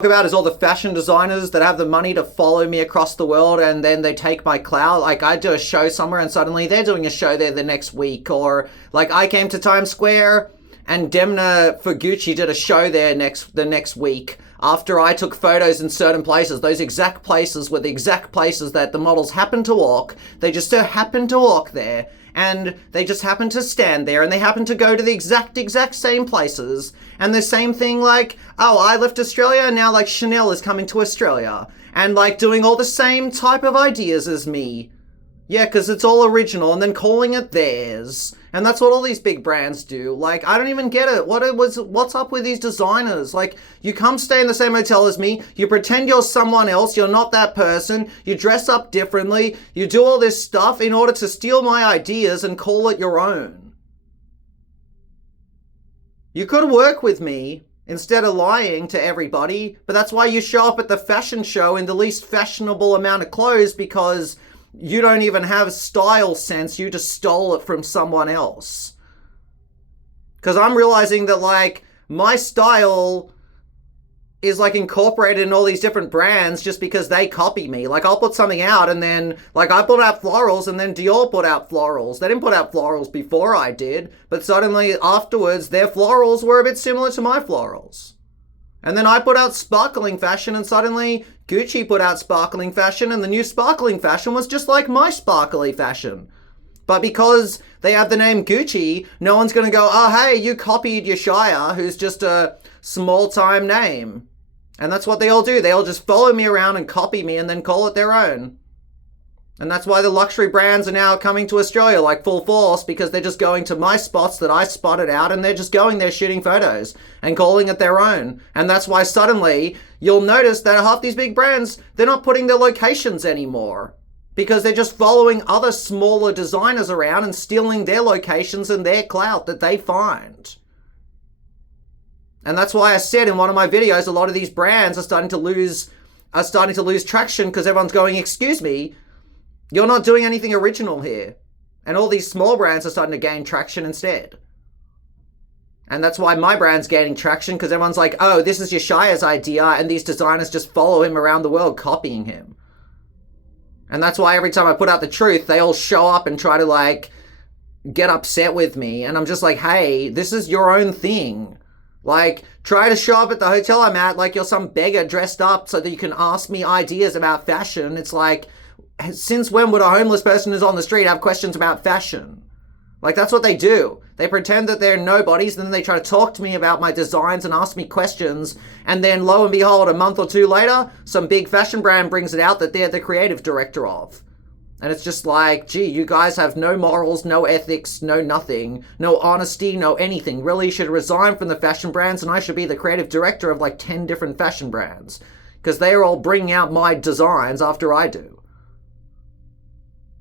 About is all the fashion designers that have the money to follow me across the world and then they take my clout. Like I do a show somewhere and suddenly they're doing a show there the next week. Or like I came to Times Square and Demna for Gucci did a show there the next week after I took photos in certain places. Those exact places were the exact places that the models happened to walk. They just so happened to walk there. And they just happen to stand there and they happen to go to the exact same places. And the same thing like, oh, I left Australia and now like Chanel is coming to Australia. And like doing all the same type of ideas as me. Yeah, because it's all original and then calling it theirs. And that's what all these big brands do. Like, I don't even get it. What's up with these designers? Like, you come stay in the same hotel as me, you pretend you're someone else, you're not that person, you dress up differently, you do all this stuff in order to steal my ideas and call it your own. You could work with me instead of lying to everybody, but that's why you show up at the fashion show in the least fashionable amount of clothes, because you don't even have style sense. You just stole it from someone else. Because I'm realizing that, like, my style is, like, incorporated in all these different brands just because they copy me. Like, I'll put something out and then, like, I put out florals and then Dior put out florals. They didn't put out florals before I did, but suddenly afterwards, their florals were a bit similar to my florals. And then I put out sparkling fashion and suddenly Gucci put out sparkling fashion and the new sparkling fashion was just like my sparkly fashion. But because they have the name Gucci, no one's going to go, oh, hey, you copied Yeshaya, who's just a small-time name. And that's what they all do. They all just follow me around and copy me and then call it their own. And that's why the luxury brands are now coming to Australia like full force, because they're just going to my spots that I spotted out and they're just going there shooting photos and calling it their own. And that's why suddenly you'll notice that half these big brands, they're not putting their locations anymore, because they're just following other smaller designers around and stealing their locations and their clout that they find. And that's why I said in one of my videos, a lot of these brands are starting to lose traction because everyone's going, excuse me, you're not doing anything original here. And all these small brands are starting to gain traction instead. And that's why my brand's gaining traction, because everyone's like, oh, this is Yeshaya's idea, and these designers just follow him around the world copying him. And that's why every time I put out the truth, they all show up and try to like get upset with me. And I'm just like, hey, this is your own thing. Like, try to show up at the hotel I'm at like you're some beggar dressed up so that you can ask me ideas about fashion. It's like, since when would a homeless person who's on the street have questions about fashion? Like, that's what they do. They pretend that they're nobodies, and then they try to talk to me about my designs and ask me questions, and then lo and behold, a month or two later, some big fashion brand brings it out that they're the creative director of. And it's just like, gee, you guys have no morals, no ethics, no nothing, no honesty, no anything. Really, you should resign from the fashion brands, and I should be the creative director of like 10 different fashion brands, because they are all bringing out my designs after I do.